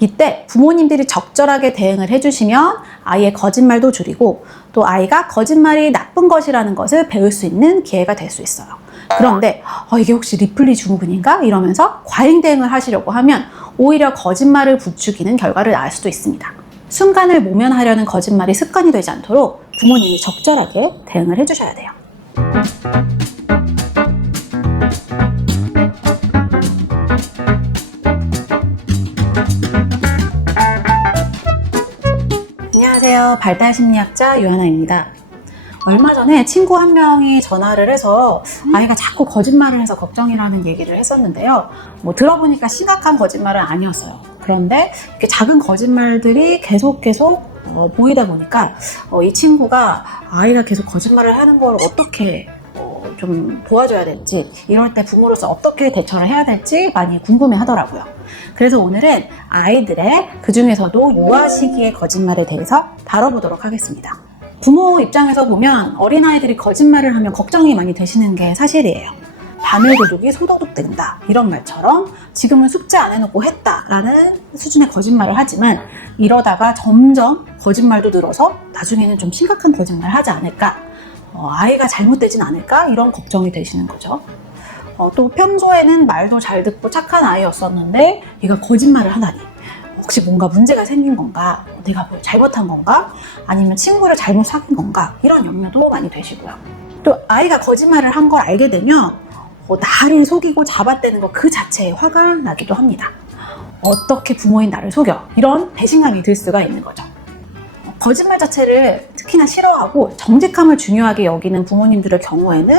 이때 부모님들이 적절하게 대응을 해주시면 아이의 거짓말도 줄이고 또 아이가 거짓말이 나쁜 것이라는 것을 배울 수 있는 기회가 될 수 있어요. 그런데 이게 혹시 리플리 증후군인가? 이러면서 과잉 대응을 하시려고 하면 오히려 거짓말을 부추기는 결과를 낳을 수도 있습니다. 순간을 모면하려는 거짓말이 습관이 되지 않도록 부모님이 적절하게 대응을 해주셔야 돼요. 안녕하세요. 발달심리학자 유하나입니다. 얼마 전에 친구 한 명이 전화를 해서 아이가 자꾸 거짓말을 해서 걱정이라는 얘기를 했었는데요. 들어보니까 심각한 거짓말은 아니었어요. 그런데 이렇게 작은 거짓말들이 계속 보이다 보니까 이 친구가 아이가 계속 거짓말을 하는 걸 어떻게 좀 도와줘야 될지, 이럴 때 부모로서 어떻게 대처를 해야 될지 많이 궁금해 하더라고요. 그래서 오늘은 아이들의 그중에서도 유아 시기의 거짓말에 대해서 다뤄보도록 하겠습니다. 부모 입장에서 보면 어린아이들이 거짓말을 하면 걱정이 많이 되시는 게 사실이에요. 바늘도둑이 소도둑 된다, 이런 말처럼 지금은 숙제 안 해놓고 했다라는 수준의 거짓말을 하지만 이러다가 점점 거짓말도 늘어서 나중에는 좀 심각한 거짓말을 하지 않을까, 아이가 잘못되진 않을까, 이런 걱정이 되시는 거죠. 또 평소에는 말도 잘 듣고 착한 아이였었는데 얘가 거짓말을 하다니 혹시 뭔가 문제가 생긴 건가, 내가 뭐 잘못한 건가, 아니면 친구를 잘못 사귄 건가, 이런 염려도 많이 되시고요. 또 아이가 거짓말을 한 걸 알게 되면 나를 속이고 잡아떼는 것 그 자체에 화가 나기도 합니다. 어떻게 부모인 나를 속여, 이런 배신감이 들 수가 있는 거죠. 거짓말 자체를 특히나 싫어하고 정직함을 중요하게 여기는 부모님들의 경우에는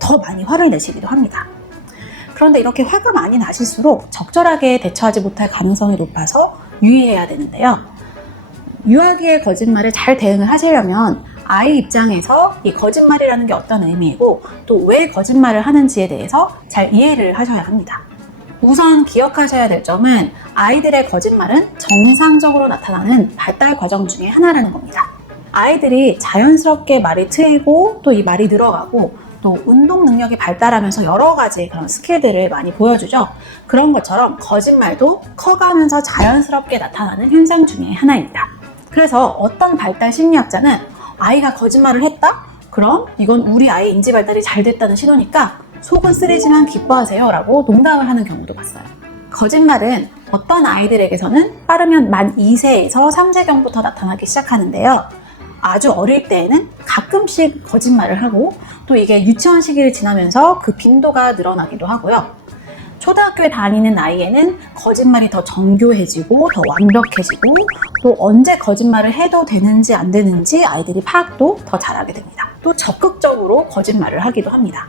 더 많이 화를 내시기도 합니다. 그런데 이렇게 화가 많이 나실수록 적절하게 대처하지 못할 가능성이 높아서 유의해야 되는데요. 유아기의 거짓말을 잘 대응을 하시려면 아이 입장에서 이 거짓말이라는 게 어떤 의미이고 또 왜 거짓말을 하는지에 대해서 잘 이해를 하셔야 합니다. 우선 기억하셔야 될 점은 아이들의 거짓말은 정상적으로 나타나는 발달 과정 중에 하나라는 겁니다. 아이들이 자연스럽게 말이 트이고 또 이 말이 늘어가고 또 운동 능력이 발달하면서 여러 가지 그런 스킬들을 많이 보여주죠. 그런 것처럼 거짓말도 커가면서 자연스럽게 나타나는 현상 중에 하나입니다. 그래서 어떤 발달 심리학자는 아이가 거짓말을 했다? 그럼 이건 우리 아이 인지 발달이 잘 됐다는 신호니까 속은 쓰리지만 기뻐하세요 라고 농담을 하는 경우도 봤어요. 거짓말은 어떤 아이들에게서는 빠르면 만 2세에서 3세경부터 나타나기 시작하는데요. 아주 어릴 때에는 가끔씩 거짓말을 하고 또 이게 유치원 시기를 지나면서 그 빈도가 늘어나기도 하고요. 초등학교에 다니는 나이에는 거짓말이 더 정교해지고 더 완벽해지고 또 언제 거짓말을 해도 되는지 안 되는지 아이들이 파악도 더 잘하게 됩니다. 또 적극적으로 거짓말을 하기도 합니다.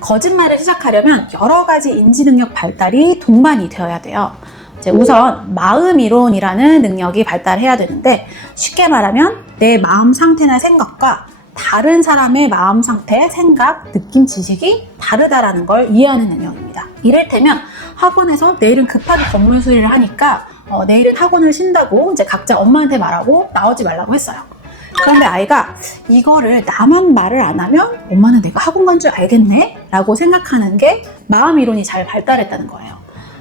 거짓말을 시작하려면 여러 가지 인지능력 발달이 동반이 되어야 돼요. 우선 마음 이론이라는 능력이 발달해야 되는데 쉽게 말하면 내 마음 상태나 생각과 다른 사람의 마음 상태, 생각, 느낌, 지식이 다르다라는 걸 이해하는 능력입니다. 이를테면 학원에서 내일은 급하게 건물 수리를 하니까 내일은 학원을 쉰다고 이제 각자 엄마한테 말하고 나오지 말라고 했어요. 그런데 아이가 이거를 나만 말을 안 하면 엄마는 내가 학원 간 줄 알겠네? 라고 생각하는 게 마음 이론이 잘 발달했다는 거예요.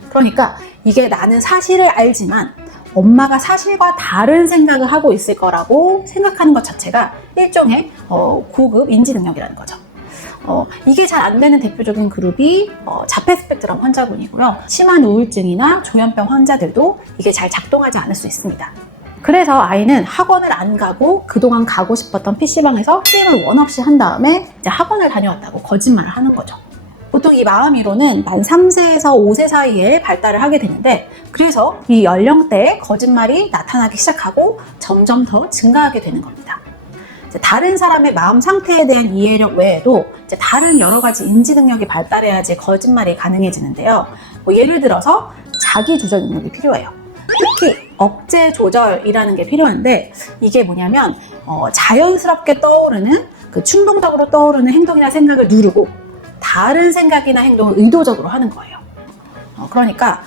그러니까 이게 나는 사실을 알지만 엄마가 사실과 다른 생각을 하고 있을 거라고 생각하는 것 자체가 일종의 고급 인지 능력이라는 거죠. 이게 잘 안 되는 대표적인 그룹이 자폐 스펙트럼 환자분이고요. 심한 우울증이나 조현병 환자들도 이게 잘 작동하지 않을 수 있습니다. 그래서 아이는 학원을 안 가고 그동안 가고 싶었던 PC방에서 게임을 원 없이 한 다음에 이제 학원을 다녀왔다고 거짓말을 하는 거죠. 보통 이 마음 이론은 만 3세에서 5세 사이에 발달을 하게 되는데 그래서 이 연령대에 거짓말이 나타나기 시작하고 점점 더 증가하게 되는 겁니다. 다른 사람의 마음 상태에 대한 이해력 외에도 다른 여러 가지 인지 능력이 발달해야지 거짓말이 가능해지는데요. 예를 들어서 자기 조절 능력이 필요해요. 특히 억제 조절이라는 게 필요한데 이게 뭐냐면 자연스럽게 떠오르는 충동적으로 떠오르는 행동이나 생각을 누르고 다른 생각이나 행동을 의도적으로 하는 거예요. 그러니까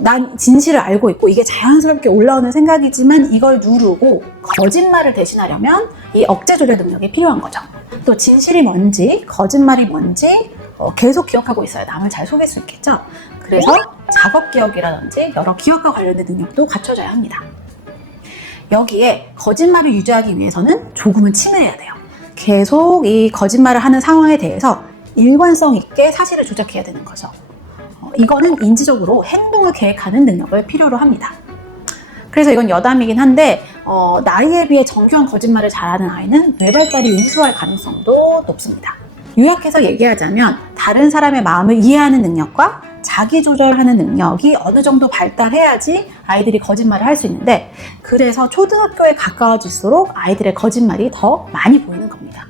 난 진실을 알고 있고 이게 자연스럽게 올라오는 생각이지만 이걸 누르고 거짓말을 대신하려면 이 억제 조절 능력이 필요한 거죠. 또 진실이 뭔지 거짓말이 뭔지 계속 기억하고 있어야 남을 잘 속일 수 있겠죠. 그래서 작업 기억이라든지 여러 기억과 관련된 능력도 갖춰져야 합니다. 여기에 거짓말을 유지하기 위해서는 조금은 치밀해야 돼요. 계속 이 거짓말을 하는 상황에 대해서 일관성 있게 사실을 조작해야 되는 거죠. 이거는 인지적으로 행동을 계획하는 능력을 필요로 합니다. 그래서 이건 여담이긴 한데 나이에 비해 정교한 거짓말을 잘하는 아이는 뇌발달이 우수할 가능성도 높습니다. 요약해서 얘기하자면 다른 사람의 마음을 이해하는 능력과 자기 조절하는 능력이 어느 정도 발달해야지 아이들이 거짓말을 할 수 있는데, 그래서 초등학교에 가까워질수록 아이들의 거짓말이 더 많이 보이는 겁니다.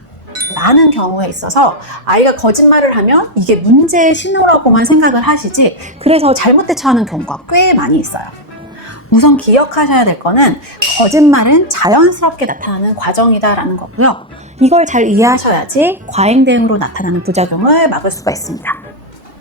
많은 경우에 있어서 아이가 거짓말을 하면 이게 문제의 신호라고만 생각을 하시지, 그래서 잘못 대처하는 경우가 꽤 많이 있어요. 우선 기억하셔야 될 거는 거짓말은 자연스럽게 나타나는 과정이다라는 거고요. 이걸 잘 이해하셔야지 과잉 대응으로 나타나는 부작용을 막을 수가 있습니다.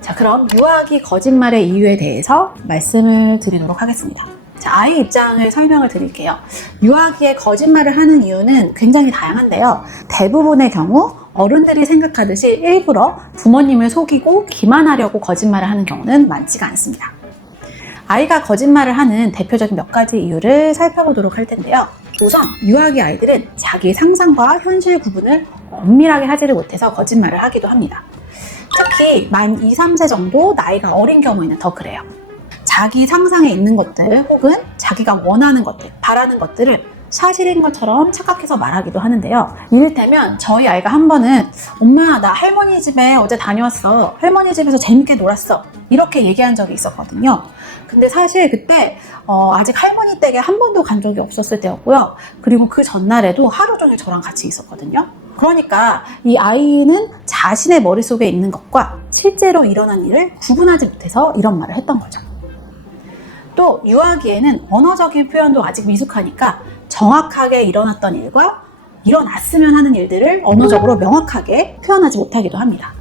자, 그럼 유아기 거짓말의 이유에 대해서 말씀을 드리도록 하겠습니다. 자, 아이 입장을 설명을 드릴게요. 유아기에 거짓말을 하는 이유는 굉장히 다양한데요. 대부분의 경우 어른들이 생각하듯이 일부러 부모님을 속이고 기만하려고 거짓말을 하는 경우는 많지가 않습니다. 아이가 거짓말을 하는 대표적인 몇 가지 이유를 살펴보도록 할 텐데요. 우선 유아기 아이들은 자기 상상과 현실 구분을 엄밀하게 하지를 못해서 거짓말을 하기도 합니다. 특히 만 2, 3세 정도 나이가 어린 경우에는 더 그래요. 자기 상상에 있는 것들 혹은 자기가 원하는 것들, 바라는 것들을 사실인 것처럼 착각해서 말하기도 하는데요. 이를테면 저희 아이가 한 번은 엄마 나 할머니 집에 어제 다녀왔어. 할머니 집에서 재밌게 놀았어. 이렇게 얘기한 적이 있었거든요. 근데 사실 그때 아직 할머니 댁에 한 번도 간 적이 없었을 때였고요. 그리고 그 전날에도 하루 종일 저랑 같이 있었거든요. 그러니까 이 아이는 자신의 머릿속에 있는 것과 실제로 일어난 일을 구분하지 못해서 이런 말을 했던 거죠. 또 유아기에는 언어적인 표현도 아직 미숙하니까 정확하게 일어났던 일과 일어났으면 하는 일들을 언어적으로 명확하게 표현하지 못하기도 합니다.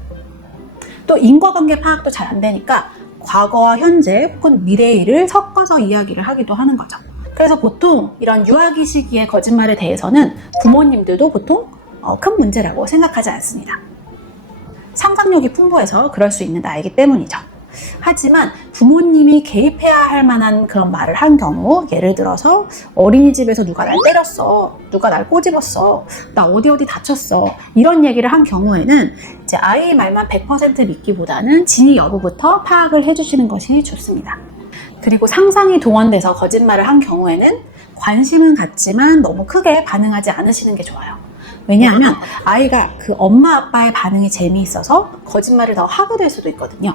또 인과관계 파악도 잘 안 되니까 과거와 현재 혹은 미래의 일을 섞어서 이야기를 하기도 하는 거죠. 그래서 보통 이런 유아기 시기의 거짓말에 대해서는 부모님들도 보통 큰 문제라고 생각하지 않습니다. 상상력이 풍부해서 그럴 수 있는 나이기 때문이죠. 하지만 부모님이 개입해야 할 만한 그런 말을 한 경우, 예를 들어서 어린이집에서 누가 날 때렸어, 누가 날 꼬집었어, 나 어디 다쳤어, 이런 얘기를 한 경우에는 이제 아이 말만 100% 믿기보다는 진위 여부부터 파악을 해주시는 것이 좋습니다. 그리고 상상이 동원돼서 거짓말을 한 경우에는 관심은 갖지만 너무 크게 반응하지 않으시는 게 좋아요. 왜냐하면 아이가 그 엄마 아빠의 반응이 재미있어서 거짓말을 더 하게 될 수도 있거든요.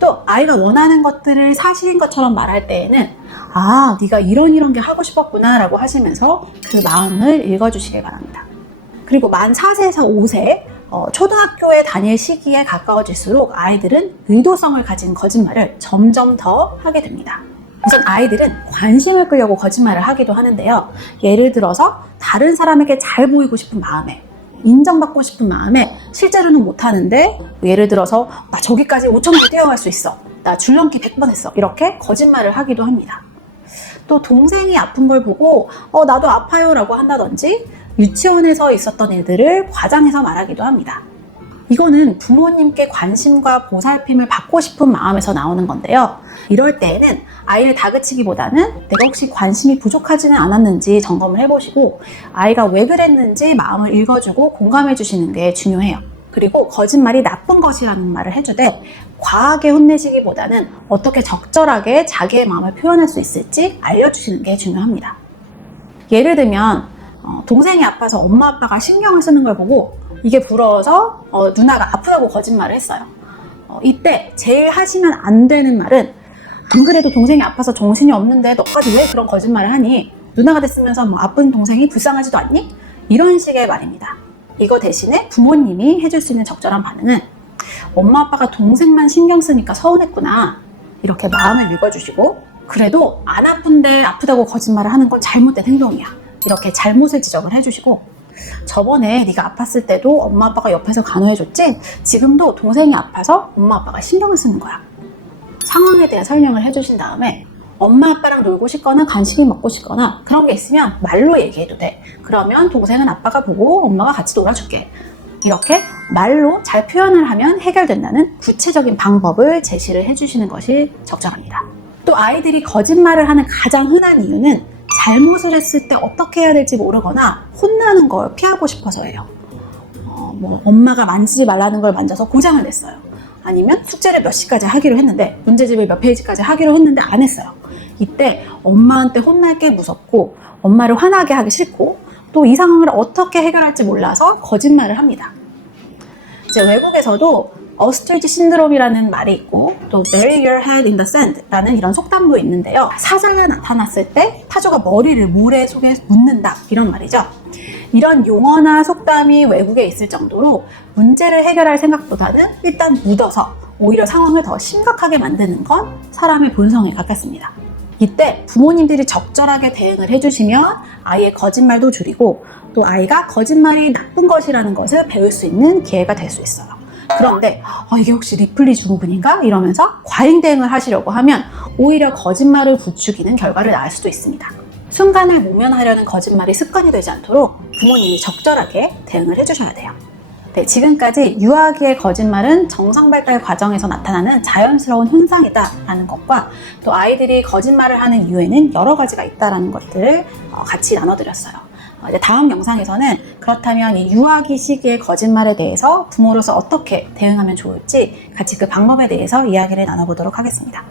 또 아이가 원하는 것들을 사실인 것처럼 말할 때에는 아, 네가 이런 게 하고 싶었구나 라고 하시면서 그 마음을 읽어주시길 바랍니다. 그리고 만 4세에서 5세 초등학교에 다닐 시기에 가까워질수록 아이들은 의도성을 가진 거짓말을 점점 더 하게 됩니다. 우선 아이들은 관심을 끌려고 거짓말을 하기도 하는데요. 예를 들어서 다른 사람에게 잘 보이고 싶은 마음에, 인정받고 싶은 마음에 실제로는 못하는데, 예를 들어서 나 저기까지 5,000m 뛰어갈 수 있어, 나 줄넘기 100번 했어, 이렇게 거짓말을 하기도 합니다. 또 동생이 아픈 걸 보고 나도 아파요 라고 한다든지 유치원에서 있었던 일들을 과장해서 말하기도 합니다. 이거는 부모님께 관심과 보살핌을 받고 싶은 마음에서 나오는 건데요. 이럴 때에는 아이를 다그치기보다는 내가 혹시 관심이 부족하지는 않았는지 점검을 해보시고 아이가 왜 그랬는지 마음을 읽어주고 공감해 주시는 게 중요해요. 그리고 거짓말이 나쁜 것이라는 말을 해주되 과하게 혼내시기보다는 어떻게 적절하게 자기의 마음을 표현할 수 있을지 알려주시는 게 중요합니다. 예를 들면 동생이 아파서 엄마 아빠가 신경을 쓰는 걸 보고 이게 부러워서 누나가 아프다고 거짓말을 했어요. 이때 제일 하시면 안 되는 말은 안 그래도 동생이 아파서 정신이 없는데 너까지 왜 그런 거짓말을 하니? 누나가 됐으면서 뭐 아픈 동생이 불쌍하지도 않니? 이런 식의 말입니다. 이거 대신에 부모님이 해줄 수 있는 적절한 반응은 엄마 아빠가 동생만 신경 쓰니까 서운했구나, 이렇게 마음을 읽어주시고 그래도 안 아픈데 아프다고 거짓말을 하는 건 잘못된 행동이야, 이렇게 잘못을 지적을 해주시고 저번에 네가 아팠을 때도 엄마 아빠가 옆에서 간호해줬지? 지금도 동생이 아파서 엄마 아빠가 신경을 쓰는 거야. 상황에 대한 설명을 해주신 다음에 엄마 아빠랑 놀고 싶거나 간식이 먹고 싶거나 그런 게 있으면 말로 얘기해도 돼. 그러면 동생은 아빠가 보고 엄마가 같이 놀아줄게. 이렇게 말로 잘 표현을 하면 해결된다는 구체적인 방법을 제시를 해주시는 것이 적절합니다. 또 아이들이 거짓말을 하는 가장 흔한 이유는 잘못을 했을 때 어떻게 해야 될지 모르거나 혼나는 걸 피하고 싶어서예요. 엄마가 만지지 말라는 걸 만져서 고장을 냈어요. 아니면 숙제를 몇 시까지 하기로 했는데 문제집을 몇 페이지까지 하기로 했는데 안 했어요. 이때 엄마한테 혼날 게 무섭고 엄마를 화나게 하기 싫고 또 이 상황을 어떻게 해결할지 몰라서 거짓말을 합니다. 이제 외국에서도 어스트리치 신드롬이라는 말이 있고 또 bury your head in the sand 라는 이런 속담도 있는데요. 사자가 나타났을 때 타조가 머리를 모래 속에 묻는다 이런 말이죠. 이런 용어나 속담이 외국에 있을 정도로 문제를 해결할 생각보다는 일단 묻어서 오히려 상황을 더 심각하게 만드는 건 사람의 본성에 가깝습니다. 이때 부모님들이 적절하게 대응을 해주시면 아이의 거짓말도 줄이고 또 아이가 거짓말이 나쁜 것이라는 것을 배울 수 있는 기회가 될 수 있어요. 그런데 이게 혹시 리플리 증후군인가? 이러면서 과잉 대응을 하시려고 하면 오히려 거짓말을 부추기는 결과를 낳을 수도 있습니다. 순간을 모면하려는 거짓말이 습관이 되지 않도록 부모님이 적절하게 대응을 해주셔야 돼요. 네, 지금까지 유아기의 거짓말은 정상 발달 과정에서 나타나는 자연스러운 현상이다라는 것과 또 아이들이 거짓말을 하는 이유에는 여러 가지가 있다라는 것들을 같이 나눠드렸어요. 이제 다음 영상에서는 그렇다면 이 유아기 시기의 거짓말에 대해서 부모로서 어떻게 대응하면 좋을지 같이 그 방법에 대해서 이야기를 나눠보도록 하겠습니다.